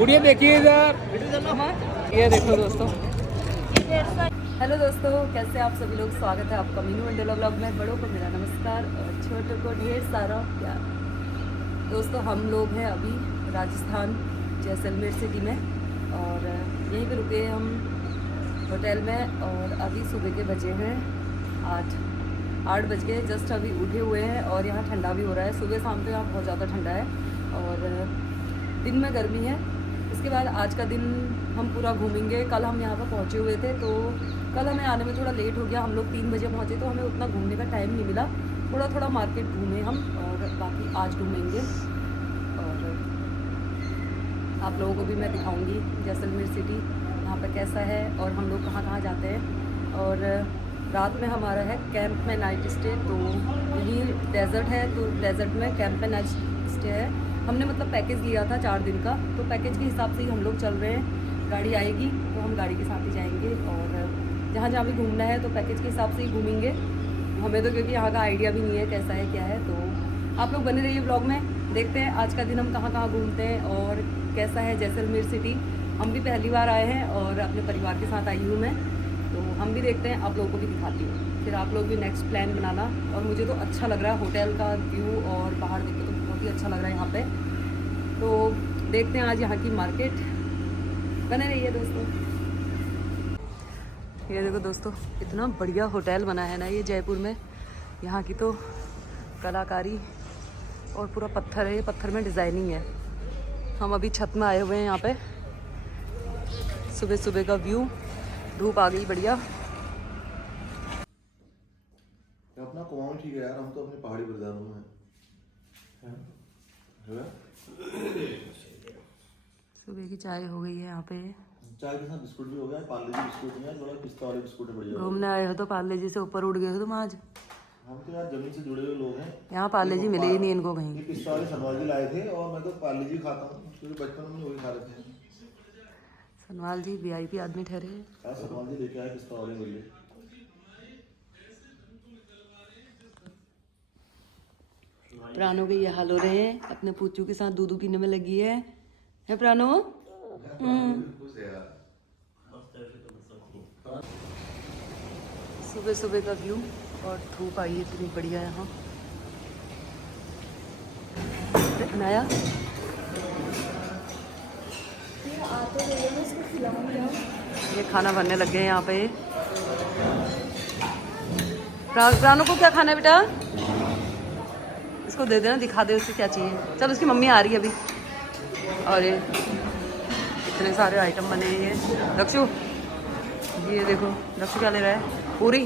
उड़िए देखिए इधर, ये देखो दोस्तों। हेलो दोस्तों, कैसे आप सभी लोग। स्वागत है आपका मीनू मंडोला ब्लॉग में। बड़ों को मेरा नमस्कार और छोटों को ढेर सारा प्यार। दोस्तों हम लोग हैं अभी राजस्थान जैसलमेर सिटी में और यहीं पे रुके हैं हम होटल में। और अभी सुबह के बजे हैं 8 बज गए, जस्ट अभी उठे हुए हैं। और यहाँ ठंडा भी हो रहा है। सुबह शाम तो यहाँ बहुत ज़्यादा ठंडा है और दिन में गर्मी है। इसके बाद आज का दिन हम पूरा घूमेंगे। कल हम यहाँ पर पहुँचे हुए थे तो कल हमें आने में थोड़ा लेट हो गया। हम लोग 3 बजे पहुँचे तो हमें उतना घूमने का टाइम नहीं मिला। थोड़ा मार्केट घूमे हम और बाकी आज घूमेंगे। और आप लोगों को भी मैं दिखाऊंगी जैसलमेर सिटी यहाँ पे कैसा है और हम लोग कहाँ कहाँ जाते हैं। और रात में हमारा है कैंप में नाइट स्टे। तो यही डेजर्ट है तो डेजर्ट में कैंप में नाइट स्टे है। हमने मतलब पैकेज लिया था 4 दिन का, तो पैकेज के हिसाब से ही हम लोग चल रहे हैं। गाड़ी आएगी तो हम गाड़ी के साथ ही जाएंगे और जहाँ जहाँ भी घूमना है तो पैकेज के हिसाब से ही घूमेंगे। हमें तो क्योंकि यहाँ का आइडिया भी नहीं है कैसा है क्या है। तो आप लोग बने रहिए ब्लॉग में, देखते हैं आज का दिन हम कहाँ कहाँ घूमते हैं और कैसा है जैसलमेर सिटी। हम भी पहली बार आए हैं और अपने परिवार के साथ आई हूँ मैं, तो हम भी देखते हैं, आप लोगों को भी दिखाती हूँ। फिर आप लोग भी नेक्स्ट प्लान बनाना। और मुझे तो अच्छा लग रहा है होटल का व्यू और बाहर देख के तो बहुत ही अच्छा लग रहा है यहाँ पे। तो देखते हैं आज यहाँ की मार्केट। बने रहिए दोस्तों। ये देखो दोस्तों, इतना बढ़िया होटल बना है ना ये जयपुर में। यहाँ की तो कलाकारी और पूरा पत्थर है, ये पत्थर में डिज़ाइनिंग है। हम अभी छत में आए हुए हैं यहाँ पे। सुबह सुबह का व्यू, धूप आ गई बढ़िया। अपना कुआं ठीक है यार, हम तो अपने पहाड़ी बरदारों में हैं। सुबह की चाय हो गई है यहाँ पे। चाय के साथ बिस्कुट भी हो गया, पार्ले जी बिस्कुट नहीं है, थोड़ा पिस्ता वाले बिस्कुट है बढ़िया। घूमने आए हो तो पार्ले जी से ऊपर उड़ गए हो तुम आज। हम तो यार जमीन से जुड़े हुए लोग हैं। यहाँ पार्ले जी मिले ही नहीं इनको कहीं। ये पिस्ता वाले सनवाल जी लाए थे और मैं तो पार्ले जी खाता हूँ क्योंकि बचपन में वही खा रहे थे। सनवाल जी वीआईपी आदमी ठहरे हैं। सनवाल जी लेके आए पिस्ता वाले मेरे लिए। प्राणों के ये हाल हो रहे हैं, अपने पूछू के साथ दूध पीने में लगी है प्राणो। सुबह सुबह का व्यू और धूप आई है इतनी बढ़िया यहाँ। नया ये खाना बनने लग गए यहाँ पे। प्राणों को क्या खाना है बेटा? इसको दे देना, दिखा दे उससे क्या चाहिए। चल उसकी मम्मी आ रही है अभी। और ये इतने सारे आइटम बने हैं। ये दक्षु, ये देखो दक्षु क्या ले रहा है? पूरी।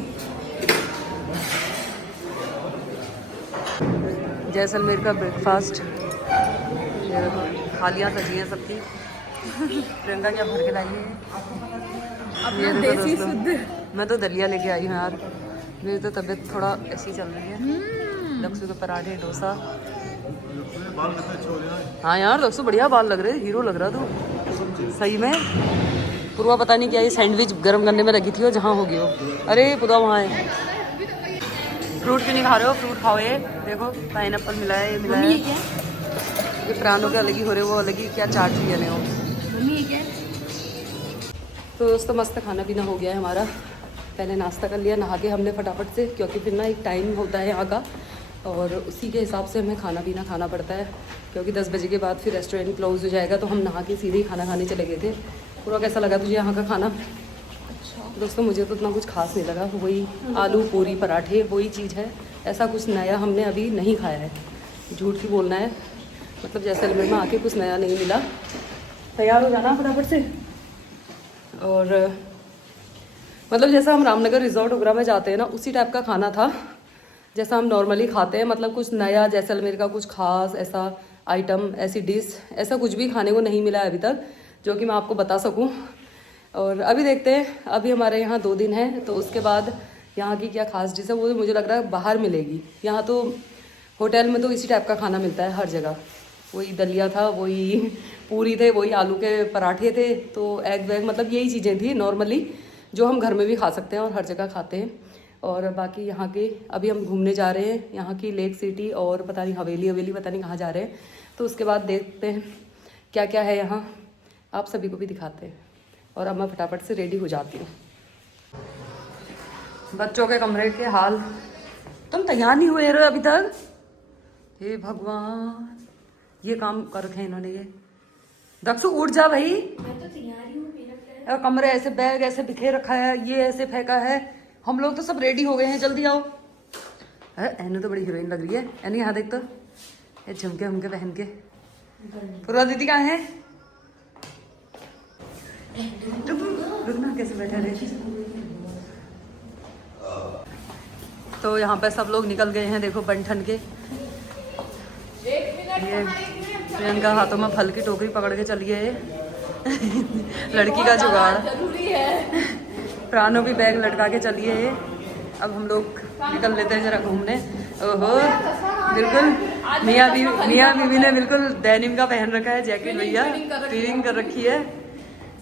जैसलमेर का ब्रेकफास्ट। ये देखो थालियाँ सजी हैं सबकी। प्रियंका क्या भर के लाई है? ये देखो दोस्तों, मैं तो दलिया लेके आई हूँ यार। मेरी तो तबीयत थोड़ा ऐसी चल रही है। दक्षु के पराठे, डोसा। बाल कितने अच्छे हो रहे हैं। हाँ यार दक्षु बढ़िया बाल लग रहे, हीरो लग रहा तू सही में। पूर्वा पता नहीं क्या ये सैंडविच गर्म करने में लगी थी और जहाँ हो गई हो। अरे पुदा वहाँ है। फ्रूट क्यों नहीं खा रहे हो? फ्रूट खाओ। ये देखो पाइनएप्पल मिला है, ये मिला है। ये प्राणों के अलग ही हो रहे, वो अलग ही क्या चाट भी बने हो। तो दोस्तों मस्त खाना पीना हो गया है हमारा। पहले नाश्ता कर लिया नहा के हमने फटाफट से, क्योंकि फिर ना एक टाइम होता है यहाँ का और उसी के हिसाब से हमें खाना पीना खाना पड़ता है। क्योंकि 10 बजे के बाद फिर रेस्टोरेंट क्लोज हो जाएगा। तो हम नहा के सीधे ही खाना खाने चले गए थे। पूरा कैसा लगा तुझे यहाँ का खाना? अच्छा दोस्तों, मुझे तो उतना कुछ खास नहीं लगा। वही आलू पूरी पराठे वही चीज़ है। ऐसा कुछ नया हमने अभी नहीं खाया है। झूठ की बोलना है, मतलब जैसलमेर में आके कुछ नया नहीं मिला। तैयार हो जाना फटाफट से। और मतलब जैसा हम रामनगर रिजॉर्ट वगैरह में जाते हैं ना, उसी टाइप का खाना था जैसा हम नॉर्मली खाते हैं। मतलब कुछ नया जैसलमेर का कुछ खास ऐसा आइटम, ऐसी डिश, ऐसा कुछ भी खाने को नहीं मिला है अभी तक जो कि मैं आपको बता सकूं। और अभी देखते हैं, अभी हमारे यहाँ 2 दिन है तो उसके बाद यहाँ की क्या खास डिश है वो मुझे लग रहा है बाहर मिलेगी। यहाँ तो होटल में तो इसी टाइप का खाना मिलता है हर जगह। वही दलिया था, वही पूरी थे, वही आलू के पराठे थे, तो एग वैग मतलब यही चीज़ें थी नॉर्मली जो हम घर में भी खा सकते हैं और हर जगह खाते हैं। और बाकी यहाँ के अभी हम घूमने जा रहे हैं, यहाँ की लेक सिटी और पता नहीं हवेली पता नहीं कहाँ जा रहे हैं। तो उसके बाद देखते हैं क्या क्या है यहाँ, आप सभी को भी दिखाते हैं। और अब मैं फटाफट से रेडी हो जाती हूँ। बच्चों के कमरे के हाल, तुम तैयार नहीं हुए रहे अभी तक? हे भगवान, ये काम कर रखे हैं इन्होंने। ये दक्षु उठ जा भाई, मैं तो तैयार ही हूँ। कमरे ऐसे बैग ऐसे बिखेर रखा है, ये ऐसे फेंका है। हम लोग तो सब रेडी हो गए हैं, जल्दी आओ। एनु तो बड़ी हीरोइन लग रही है। एनु यहाँ देख तो, ये झुमके हमके पहन के। पूरा दीदी कहाँ है? रुकना, कैसे बैठे रहे। तो यहाँ पे सब लोग निकल गए हैं, देखो बंठन के। ये प्रियंका हाथों में फल की टोकरी पकड़ के चली है। लड़की का जुगाड़ जरूरी है। प्राणों भी बैग लटका के चली है। अब हम लोग निकल लेते हैं जरा घूमने। ओहो, बिल्कुल मियाँ बीवी ने बिल्कुल डेनिम का पहन रखा है जैकेट। भैया ट्विनिंग कर रखी है,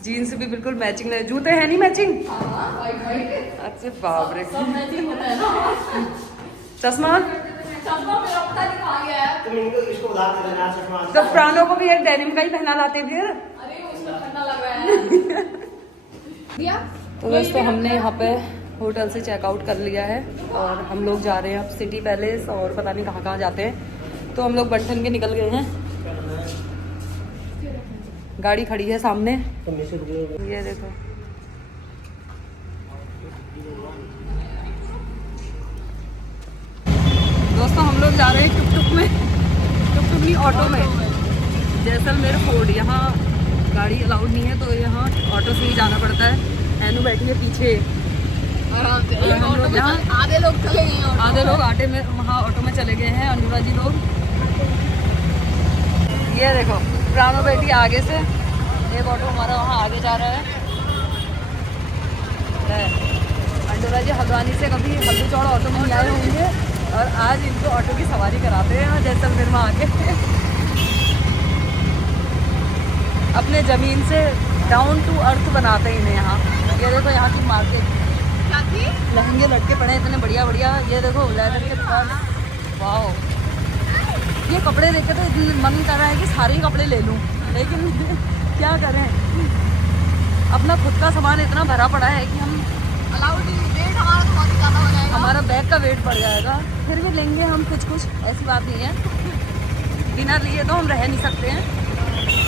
जीन्स भी बिल्कुल मैचिंग है। जूते हैं नहीं मैचिंग? अच्छा बाप रे, चश्मा तो प्राणों को भी एक डेनिम का ही पहना लाते फिर। अरे उसमें ठंडा लग रहा है। तो दोस्तों हमने यहाँ पे होटल से चेकआउट कर लिया है और हम लोग जा रहे हैं अब सिटी पैलेस और पता नहीं कहाँ जाते हैं। तो हम लोग बंठन के निकल गए हैं, गाड़ी खड़ी है सामने, ये देखो। दोस्तों हम लोग जा रहे हैं टुक नहीं ऑटो में, जैसलमेर फोर्ट। यहाँ गाड़ी अलाउड नहीं है तो यहाँ ऑटो से ही जाना पड़ता है। एनु बैठी है पीछे आराम से। हम लोग यहाँ आधे लोग चले गए, आधे लोग आटे में वहाँ ऑटो में चले गए हैं। अनुरा जी लोग, ये देखो प्राणो बैठी आगे से, एक ऑटो हमारा वहाँ आगे जा रहा है। अनुरा जी हल्द्वानी से कभी हल्दी चौड़ा ऑटो में नहीं आए होंगे और आज इनको ऑटो की सवारी कराते हैं जैसलमेर में आके। अपने ज़मीन से डाउन टू अर्थ बनाते हैं इन्हें यहाँ। ये देखो यहाँ की मार्केट, लहंगे लटके पड़े इतने बढ़िया बढ़िया। ये देखो लेदर के पर्स, वाओ। ये कपड़े देख के तो मन कर रहा है कि सारे ही कपड़े ले लूँ, लेकिन क्या करें, अपना खुद का सामान इतना भरा पड़ा है कि हम अलाउड नहीं, वेट हमारा तो बहुत ज़्यादा हो जाएगा, हमारा बैग का वेट बढ़ जाएगा। फिर भी लेंगे हम कुछ, ऐसी बात नहीं है। बिना लिए तो हम रह नहीं सकते हैं,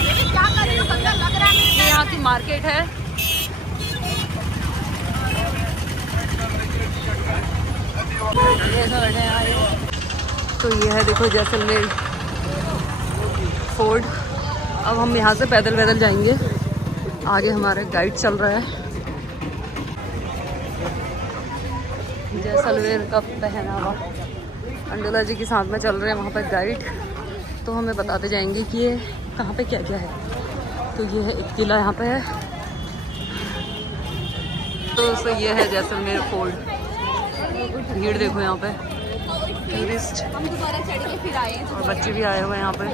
लेकिन क्या करें, तो बंदा लग रहा है। ये यहाँ की मार्केट है। तो ये है देखो जैसलमेर फोर्ट। अब हम यहाँ से पैदल जाएंगे, आगे हमारा गाइड चल रहा है। जैसलमेर का पहनावा अंडोला जी के साथ में चल रहे हैं वहाँ पर गाइड, तो हमें बताते जाएंगे कि ये कहाँ पे क्या क्या है। तो ये है एक किला यहाँ पे है। तो ये है जैसलमेर फोर्ट। भीड़ देखो यहाँ पे, टूरिस्ट और बच्चे भी आए हुए हैं यहाँ पे।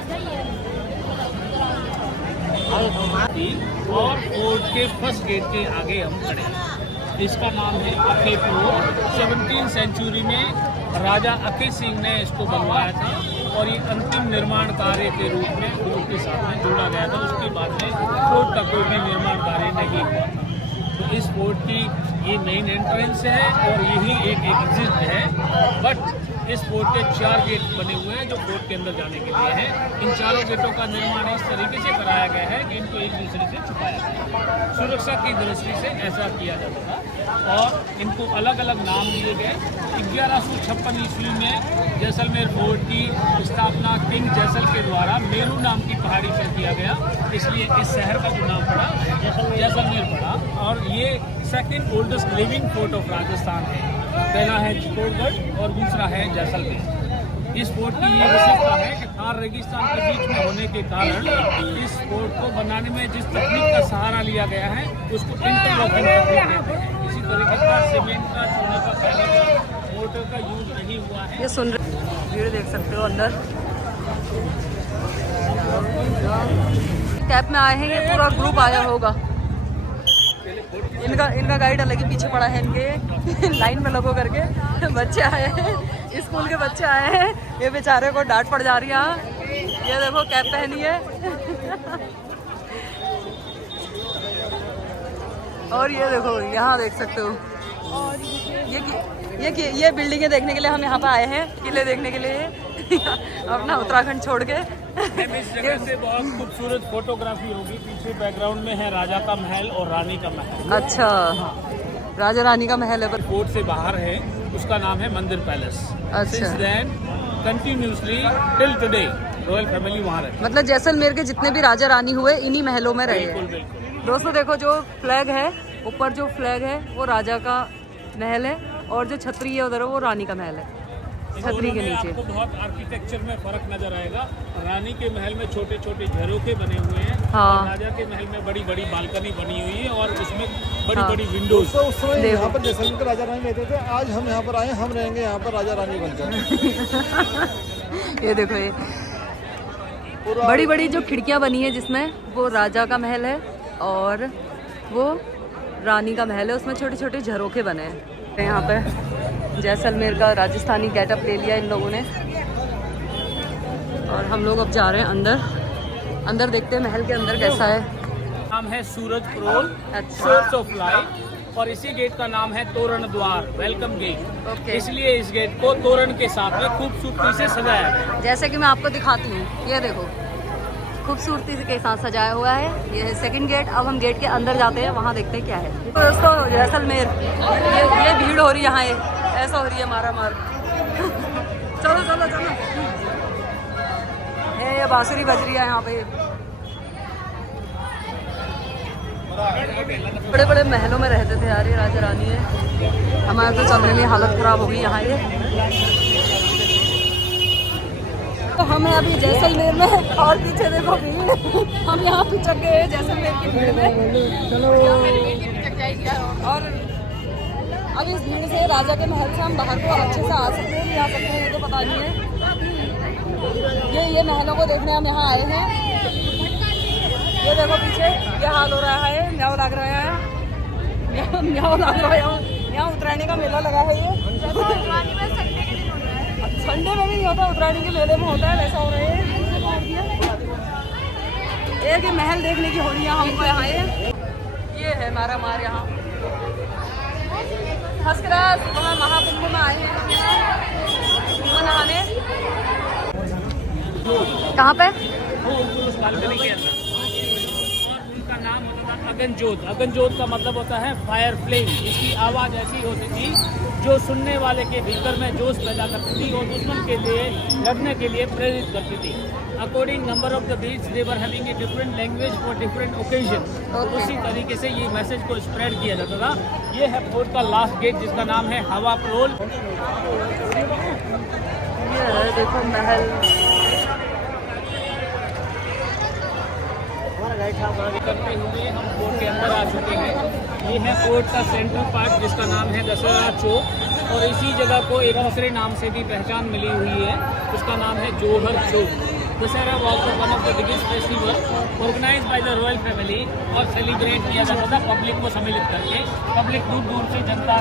और फोर्ट के फर्स्ट गेट के आगे हम खड़े हैं। इसका नाम है अके फोर्ट। 17वीं सेंचुरी में राजा अके सिंह ने इसको बनवाया था और ये अंतिम निर्माण कार्य के रूप में फोर्ट के साथ में जोड़ा गया था। उसके बाद में फोर्ट का कोई भी निर्माण कार्य नहीं हुआ था। तो इस फोर्ट की ये मेन एंट्रेंस है और यही एक एग्जिट है। बट इस फोर्ट के 4 गेट बने हुए हैं जो फोर्ट के अंदर जाने के लिए हैं। इन चारों गेटों का निर्माण इस तरीके से कराया गया है कि इनको एक दूसरे से छुपाया गया, सुरक्षा की दृष्टि से ऐसा किया जाता था। और इनको अलग अलग नाम दिए गए। 1156 ईस्वी में जैसलमेर फोर्ट की स्थापना किंग जैसल के द्वारा मेरू नाम की पहाड़ी पर किया गया, इसलिए इस शहर का जो नाम पड़ा जैसलमेर पड़ा। और ये second oldest living fort of Rajasthan है। पहला है चित्तौड़गढ़ और दूसरा है जैसलमेर। इस फोर्ट की ये विशेषता है कि थार रेगिस्तान के बीच में होने के कारण इस फोर्ट को बनाने में जिस तकनीक का सहारा लिया गया है उसको इंटरलॉकिंग तकनीक कहते हैं। इसी तरीके का सीमेंट का, चूने का, पहले का, मोटर का यूज नहीं हुआ है। ये सुन रहे भीड़ देख सकते हो अंदर। कैब में आए हैं, ये पूरा ग्रुप आया होगा। इनका गाइड अलग ही पीछे पड़ा है इनके लाइन में लगो करके। बच्चे आए हैं, स्कूल के बच्चे आए हैं, ये बेचारे को डांट पड़ जा रही है। यहाँ ये देखो कैप पहनी है और ये देखो यहाँ देख सकते हो। ये बिल्डिंगें देखने के लिए हम यहाँ पे आए हैं, किले देखने के लिए अपना उत्तराखंड छोड़ के। इस जगह से बहुत खूबसूरत फोटोग्राफी होगी। पीछे बैकग्राउंड में है राजा का महल और रानी का महल। अच्छा, राजा रानी का महल है पर कोर्ट से बाहर है, उसका नाम है मंदिर पैलेस। अच्छा। Since then, continuously till today, royal family वहाँ रहती है। मतलब जैसलमेर के जितने भी राजा रानी हुए इन्हीं महलों में रहे बिल्कुल हैं। बिल्कुल। दोस्तों देखो जो फ्लैग है, ऊपर जो फ्लैग है वो राजा का महल है और जो छतरी है उधर वो रानी का महल है। छतरी के नीचे आपको बहुत आर्किटेक्चर में फर्क नजर आएगा। रानी के महल में छोटे छोटे झरोखे बने हुए हैं। हाँ। और राजा के महल में बड़ी बड़ी बालकनी बनी हुई है और उसमें बड़ी बड़ी विंडोज। तो उस समय यहाँ पर जैसलमेर के राजा रानी रहते थे। आज हम यहाँ पर आए, हम रहेंगे यहाँ पर राजा रानी बनकर। ये देखो ये बड़ी बड़ी जो खिड़कियाँ बनी है जिसमें वो राजा का महल है और वो रानी का महल है। उसमें छोटे छोटे झरोखे बने हैं। यहाँ पे जैसलमेर का राजस्थानी गेटअप ले लिया इन लोगों ने और हम लोग अब जा रहे हैं अंदर। अंदर देखते हैं महल के अंदर कैसा है। नाम है सूरज प्रोल, अच्छा। Source of light. और इसी गेट का नाम है तोरण द्वार, वेलकम गेट। ओके। इसलिए इस गेट को तोरण के साथ में खूबसूरती से सजाया है। जैसे कि मैं आपको दिखाती हूँ, ये देखो खूबसूरती के साथ सजाया हुआ है। ये है सेकंड गेट। अब हम गेट के अंदर जाते हैं, वहाँ देखते हैं क्या है। तो दोस्तों जैसलमेर ये भीड़ हो रही है यहाँ, ये ऐसा हो रही है मारा मार। चलो चलो चलो, ये बांसुरी बज रही है यहाँ पे। बड़े बड़े महलों में रहते थे यार ये राजा रानी है। हमारे तो चलने में हालत खराब हो गई यहाँ ये। तो हमें अभी जैसलमेर में और पीछे देखो भीड़, हम यहाँ पिचक गए जैसलमेर की भीड़ में। चलो और अब इस भीड़ से राजा के महल से हम बाहर को अच्छे से आ सकते हैं, नहीं आ सकते हैं ये तो पता नहीं है। ये महलों को देखने हम यहाँ आए हैं। ये देखो पीछे ये हाल हो रहा है, म्याऊ लग रहा है, म्याऊ लग रहा है। यहाँ उत्तरायणी का मेला लगा है। ये संडे में भी नहीं होता, उत्तरायणी के मेले में होता है, वैसा हो रहा है। एक ही महल देखने की हो रही है हमको यहाँ। ये है मारा मार यहाँ हंसराज वहाँ महाकुंभ में आए हैं नहाने। कहाँ पे? उस बालकनी के अंदर। और उनका नाम होता था अगनजोत। अगनजोत का मतलब होता है फायर फ्लेम। इसकी आवाज़ ऐसी होती थी जो सुनने वाले के भीतर में जोश पैदा करती थी और दुश्मन के लिए लड़ने के लिए प्रेरित करती थी। According number of the beats they were having a different language for different occasion. उसी तरीके से ये मैसेज को स्प्रेड किया जाता था। ये है फोर्ट का लास्ट गेट जिसका नाम है हवा प्रोल। ये है देखो महल। करते हुए हम कोर्ट के अंदर आ चुके हैं। ये है कोर्ट का सेंट्रल पार्ट जिसका नाम है दशहरा चौक और इसी जगह को एक दूसरे नाम से भी पहचान मिली हुई है, उसका नाम है Johar Chowk. Dussehra was one of the biggest festival organize by the royal family और सेलिब्रेट किया जाता था पब्लिक को सम्मिलित करके। पब्लिक दूर दूर से जनता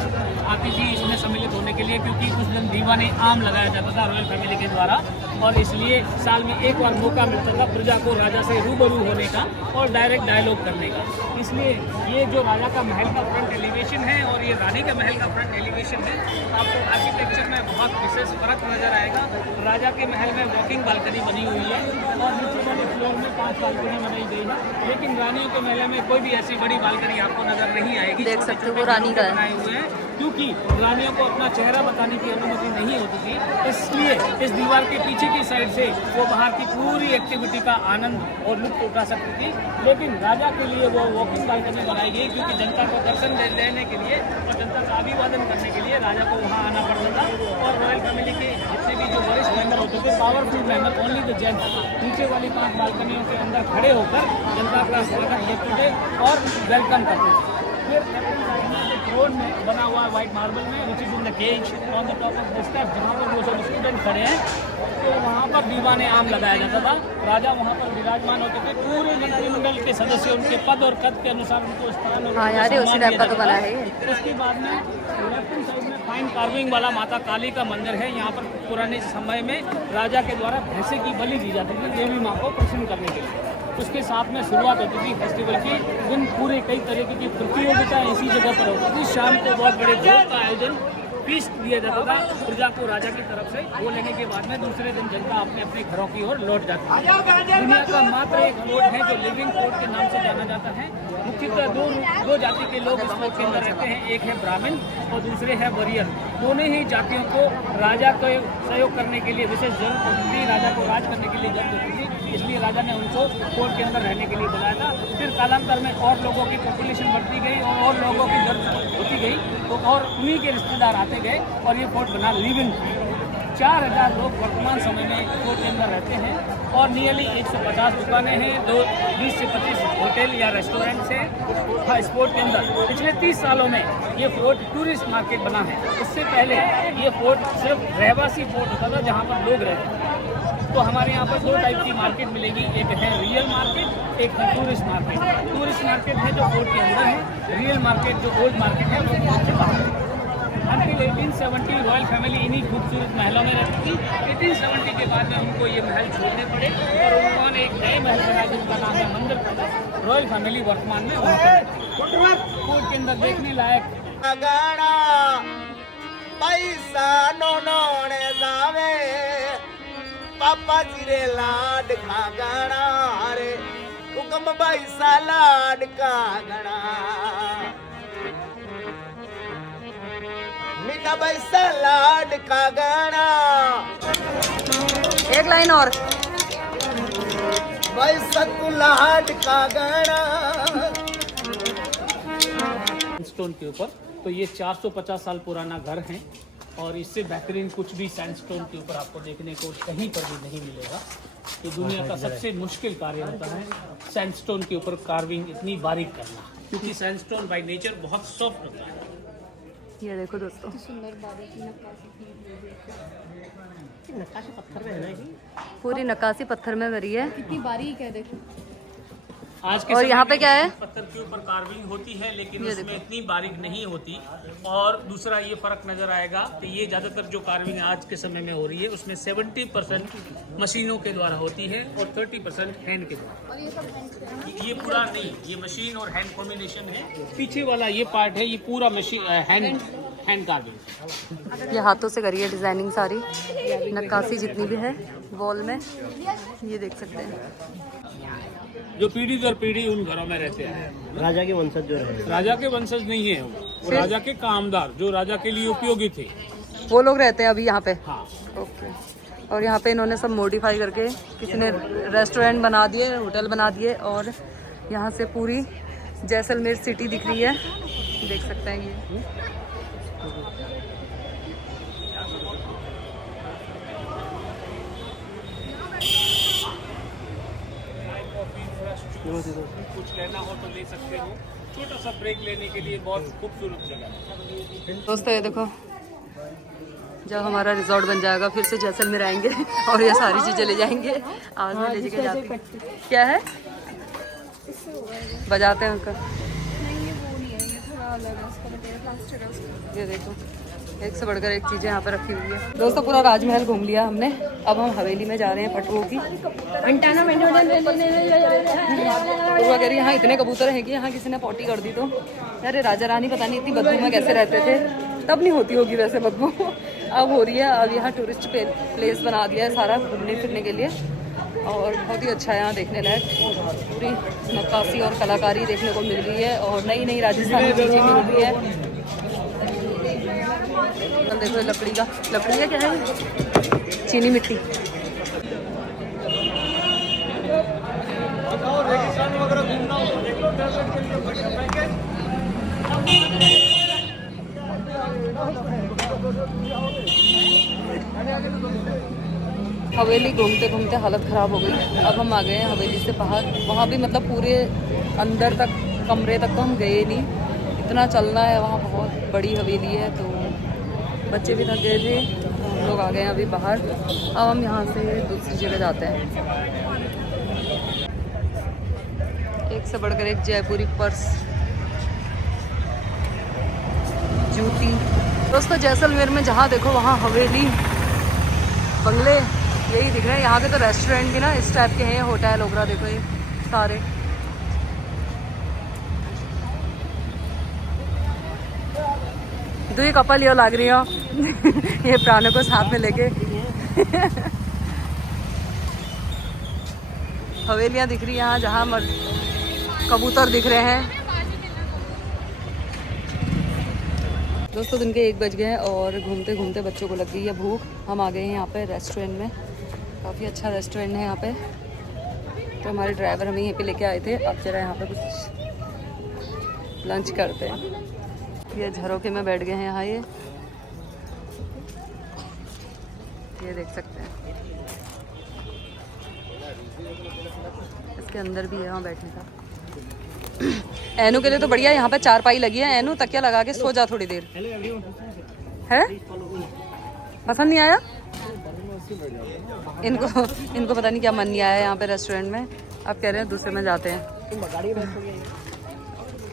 आती थी इसमें सम्मिलित होने के लिए, क्योंकि उस दिन दीवाने आम लगाया जाता था रॉयल फैमिली के द्वारा और इसलिए साल में एक बार मौका मिलता था प्रजा को राजा से रूबरू होने का और डायरेक्ट डायलॉग करने का। इसलिए ये जो राजा का महल का फ्रंट एलिवेशन है और ये रानी का महल का फ्रंट एलिवेशन है, आपको आर्किटेक्चर में बहुत विशेष फर्क नजर आएगा। राजा के महल में वॉकिंग बालकनी बनी हुई है और नीचे वाले फ्लोर में 5 बालकनी बनाई गई है, लेकिन रानियों के महल में कोई भी ऐसी बड़ी बालकनी आपको नजर नहीं आएगी। देख सकते हो वो रानी का बनाए हुए हैं क्योंकि रानियों को अपना चेहरा बताने की अनुमति नहीं होती थी, इसलिए इस दीवार के पीछे की साइड से वो बाहर की पूरी एक्टिविटी का आनंद और लुत्फ उठा सकती थी। लेकिन राजा के लिए वो वॉकिंग बालकनी बनाई गई क्योंकि जनता को दर्शन लेने के लिए और जनता का अभिवादन करने के लिए राजा को वहाँ आना पड़ता था। और रॉयल फैमिली के जितने भी जो वरिष्ठ मेंबर होते थे, powerful member, only the gents, नीचे वाली 5 बालकनियों के अंदर खड़े होकर जनता का स्वागत करते थे और वेलकम करते थे। फिर रोड में बना हुआ है व्हाइट मार्बल में, which is in the cage on the top of the step, जहाँ पर वो सब स्टूडेंट खड़े हैं, तो वहाँ पर पर दीवाने आम लगाया जाता था। राजा वहाँ पर विराजमान होते थे, पूरे मंत्रिमंडल के सदस्य उनके पद और कद के अनुसार उनको स्थान और हाँ यार, ये उसी टाइप का तो बना है ये। उसके बाद में लेफ्ट साइड में फाइन कार्विंग वाला माता काली का मंदिर है। यहाँ पर पुराने समय में राजा के द्वारा भैंसे की बलि दी जाती थी देवी माँ को प्रसन्न करने के लिए। उसके साथ में शुरुआत होती थी फेस्टिवल की। दिन पूरे कई तरीके की प्रतियोगिता इसी जगह पर होती थी। शाम को बहुत बड़े भोज का आयोजन, फीस्ट दिया जाता था प्रजा को राजा की तरफ से। वो लेने के बाद में दूसरे दिन जनता अपने अपने घरों की ओर लौट जाती है। दुनिया का मात्र एक फोर्ट है जो लिविंग फोर्ट के नाम से जाना जाता है। मुख्यतः दो जाति के लोग इस फोर्ट के अंदर रहते हैं, एक है ब्राह्मण और दूसरे है वरियर। दोनों ही जातियों को राजा को सहयोग करने के लिए विशेष जरूरत होती थी, राजा को राज करने के लिए जरूरत होती थी, इसलिए राजा ने उनको फोर्ट के अंदर रहने के लिए बुलाया था। फिर कालांतर में और लोगों की पॉपुलेशन बढ़ती गई और लोगों की जरूरत होती गई तो और उन्हीं के रिश्तेदार आते गए और ये फोर्ट बना लिविंग। 4000 लोग वर्तमान समय में फोर्ट के अंदर रहते हैं और नियरली 150 दुकानें हैं, 20 से 25 होटल या रेस्टोरेंट्स हैं। हाँ, इस फोर्ट के अंदर पिछले 30 सालों में ये फोर्ट टूरिस्ट मार्केट बना है। उससे पहले ये फोर्ट सिर्फ रहवासी फोर्ट होता था जहाँ पर लोग रहते थे। तो हमारे यहाँ पर 2 टाइप की मार्केट मिलेगी, एक है रियल मार्केट, एक है टूरिस्ट मार्केट। टूरिस्ट मार्केट है जो फोर्ट के अंदर है, रियल मार्केट जो ओल्ड मार्केट है वो फोर्ट से बाहर है। Until 1870 रॉयल फैमिली इन्हीं खूबसूरत महलों में रहती थी। 1870 के बाद में उनको ये महल छोड़ने पड़े और उन्होंने एक नए महल बनाया जिसका नाम है मंदिर पैलेस। रॉयल फैमिली वर्तमान में वहाँ पर फोर्ट के अंदर देखने लायक गाना पैसा नोने जावे पापा जीरे लाड का गाना रे हुक्म पैसा लाड का गाना मीठा पैसा लाड का गाना। एक लाइन और। पैसा तू लाड का गाना। सैंडस्टोन के ऊपर, तो ये 450 साल पुराना घर है और इससे बेहतरीन कुछ भी सैंडस्टोन के ऊपर आपको देखने को कहीं पर भी नहीं मिलेगा। ये दुनिया का सबसे मुश्किल कार्य होता है सैंडस्टोन के ऊपर कार्विंग इतनी बारीक करना, क्योंकि सैंडस्टोन बाय नेचर बहुत सॉफ्ट होता है। ये देखो दोस्तों, पूरी नक्काशी पत्थर में भरी है। कितनी बारीक है देखो। आज के और यहाँ पे क्या है? पत्थर के ऊपर कार्विंग होती है लेकिन उसमें इतनी बारीक नहीं होती। और दूसरा ये फर्क नजर आएगा कि ये ज्यादातर जो कार्विंग आज के समय में हो रही है उसमें 70% मशीनों के द्वारा होती है और 30% हैंड के द्वारा। ये पूरा नहीं, ये मशीन और हैंड कॉम्बिनेशन है। पीछे वाला ये पार्ट है, ये पूरा मशीन हैंड कार्विंग। ये हाथों से करी है डिजाइनिंग सारी, नक्काशी जितनी भी है वॉल में, ये देख सकते हैं। जो पीढ़ी दर पीढ़ी उन घरों में रहते हैं। राजा के वंशज जो रहे, राजा के वंशज नहीं है वो राजा के कामदार जो राजा के लिए उपयोगी थे, वो लोग रहते हैं अभी यहाँ पे। हाँ। ओके। और यहाँ पे इन्होंने सब मॉडिफाई करके किसी ने रेस्टोरेंट बना दिए, होटल बना दिए और यहाँ से पूरी जैसलमेर सिटी दिख रही है, देख सकते हैं ये। कुछ लेना हो तो ले सकते हो। छोटा सा ब्रेक लेने के लिए बहुत खूबसूरत जगह है। दोस्तों ये देखो, जब हमारा रिजॉर्ट बन जाएगा फिर से जैसलमेर आएंगे और ये सारी चीजें ले जाएंगे। आज में ले जाके जाते हैं। क्या है? बजाते हैं उनका। ये देखो, एक से बढ़कर एक चीजें यहाँ पे रखी हुई है। दोस्तों पूरा राजमहल घूम लिया हमने, अब हम हवेली में जा रहे हैं पटुओं की। पूर्वा कह रही यहाँ इतने कबूतर हैं कि यहाँ किसी ने पॉटी कर दी तो। अरे राजा रानी पता नहीं इतनी बदबू में कैसे रहते थे, तब नहीं होती होगी वैसे बदबू, अब हो रही है। अब यहाँ टूरिस्ट प्लेस बना दिया है सारा घूमने फिरने के लिए और बहुत ही अच्छा है यहाँ देखने लायक। पूरी नक्काशी और कलाकारी देखने को मिल रही है और नई नई राजस्थानी चीज़ें मिल रही है। देखो लकड़ी का क्या है? चीनी मिट्टी। हवेली घूमते घूमते हालत ख़राब हो गई। अब हम आ गए हैं हवेली से बाहर। वहाँ भी मतलब पूरे अंदर तक कमरे तक तो हम गए नहीं, इतना चलना है। वहाँ बहुत बड़ी हवेली है तो बच्चे भी थक गए थे हम लोग आ गए हैं अभी बाहर। अब हम यहाँ से दूसरी जगह जाते हैं। एक से बढ़कर एक जयपुरी पर्स, जूती। दोस्तों जैसलमेर में जहाँ देखो वहाँ हवेली, बंगले यही दिख रहे हैं। यहाँ के तो रेस्टोरेंट भी ना इस टाइप के हैं, होटल वगैरह देखो ये सारे। दो ही कपल यो लग रही हो ये प्राणों को साथ में लेके हवेलियाँ दिख रही है यहाँ, जहाँ कबूतर दिख रहे हैं। दोस्तों दिन के 1 बज गए हैं और घूमते घूमते बच्चों को लग गई है भूख। हम आ गए हैं यहाँ पे रेस्टोरेंट में, काफ़ी अच्छा रेस्टोरेंट है यहाँ पे। तो हमारे ड्राइवर हमें यहीं पे लेके आए थे। अब जरा यहाँ पे कुछ लंच करते हैं। ये झरोखे में बैठ गए हैं यहाँ, ये देख सकते हैं। इसके अंदर भी है वहाँ बैठने का। एनू के लिए तो बढ़िया, यहाँ पे 4 पाई लगी है। एनू तकिया लगा के सो जा थोड़ी देर। है पसंद नहीं आया इनको पता नहीं क्या मन नहीं आया यहाँ पे रेस्टोरेंट में। अब कह रहे हैं दूसरे में जाते हैं,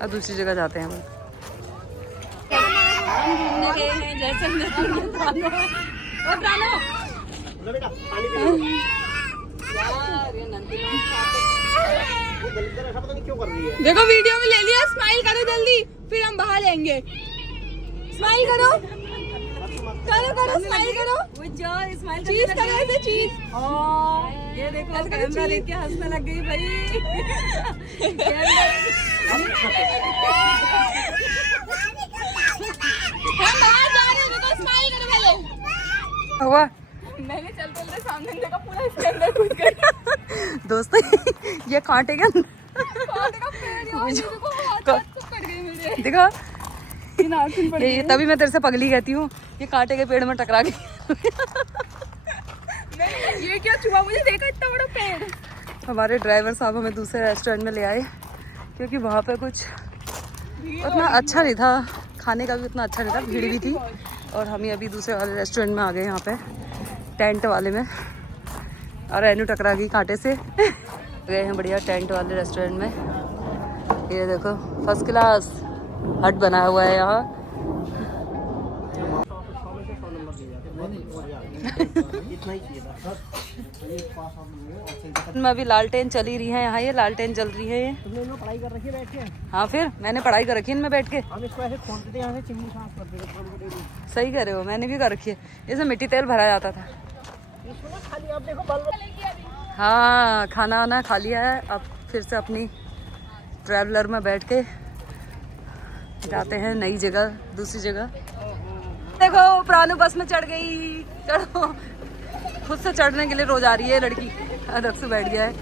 अब दूसरी जगह जाते हैं। देखो वीडियो में ले लिया। स्माइल करो जल्दी, फिर हम बाहर लेंगे। स्माइल करो करो करो, स्माइल करो। स्माइल चीज करो ऐसे, चीज। ये देखो कैमरा देख के हंसने लग गई भाई। हम बाहर जा रहे हैं, देखो स्माइल करो पहले। हुआ मैंने चलते सामने देखा, पूरा इसके अंदर घुस गया। दोस्तों ये कांटे के अंदर कांटे का पेड़ यार, देखो हाथ कट गई मुझे। देखा नाखून पड़ ये तभी मैं तेरे से पगली कहती हूँ, ये कांटे के पेड़ में टकरा गई। ये क्या छुआ मुझे, देखा इतना बड़ा पेड़। हमारे ड्राइवर साहब हमें दूसरे रेस्टोरेंट में ले आए, क्योंकि वहाँ पे कुछ उतना अच्छा नहीं था, खाने का भी उतना अच्छा नहीं था, भीड़ भी थी। और हम ही अभी दूसरे वाले रेस्टोरेंट में आ गए, यहाँ पे टेंट वाले में। और एनू टकरा गई कांटे से। गए हैं बढ़िया टेंट वाले रेस्टोरेंट में। ये देखो फर्स्ट क्लास हट बना हुआ है यहाँ। मैं अभी लालटेन चल ही रही है यहाँ, ये लालटेन जल रही है ये। तुमने इनमें पढ़ाई कर रखी है बैठ के? हाँ फिर मैंने पढ़ाई कर रखी है इनमें बैठ के। हम इसको ऐसे खोलते थे, यहाँ से चिमनी साफ करते थे। सही कर रहे हो, मैंने भी कर रखी है। इसमें मिट्टी तेल भरा जाता था। इसको ना खाली आप देखो बल्ब। हाँ खाना वाना खा लिया है, अब फिर से अपनी ट्रैवलर में बैठ के जाते हैं नई जगह, दूसरी जगह। देखो प्राणु बस में चढ़ गई। चढ़ो, खुद से चढ़ने के लिए रोज आ रही है लड़की। अलग से बैठ गया है।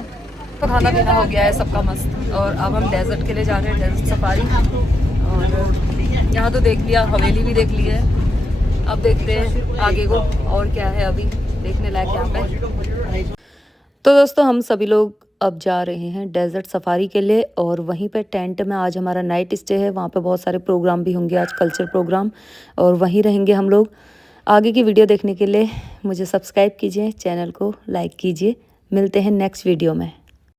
तो खाना पीना हो गया है सबका मस्त, और अब हम डेजर्ट के लिए जा रहे हैं, डेजर्ट सफारी। और यहाँ तो देख लिया, हवेली भी देख ली है। अब देखते हैं आगे को और क्या है अभी देखने लायक यहाँ पे। तो दोस्तों हम सभी लोग अब जा रहे हैं डेजर्ट सफारी के लिए, और वहीं पे टेंट में आज हमारा नाइट स्टे है। वहाँ पे बहुत सारे प्रोग्राम भी होंगे आज, कल्चर प्रोग्राम, और वहीं रहेंगे हम लोग। आगे की वीडियो देखने के लिए मुझे सब्सक्राइब कीजिए, चैनल को लाइक कीजिए। मिलते हैं नेक्स्ट वीडियो में।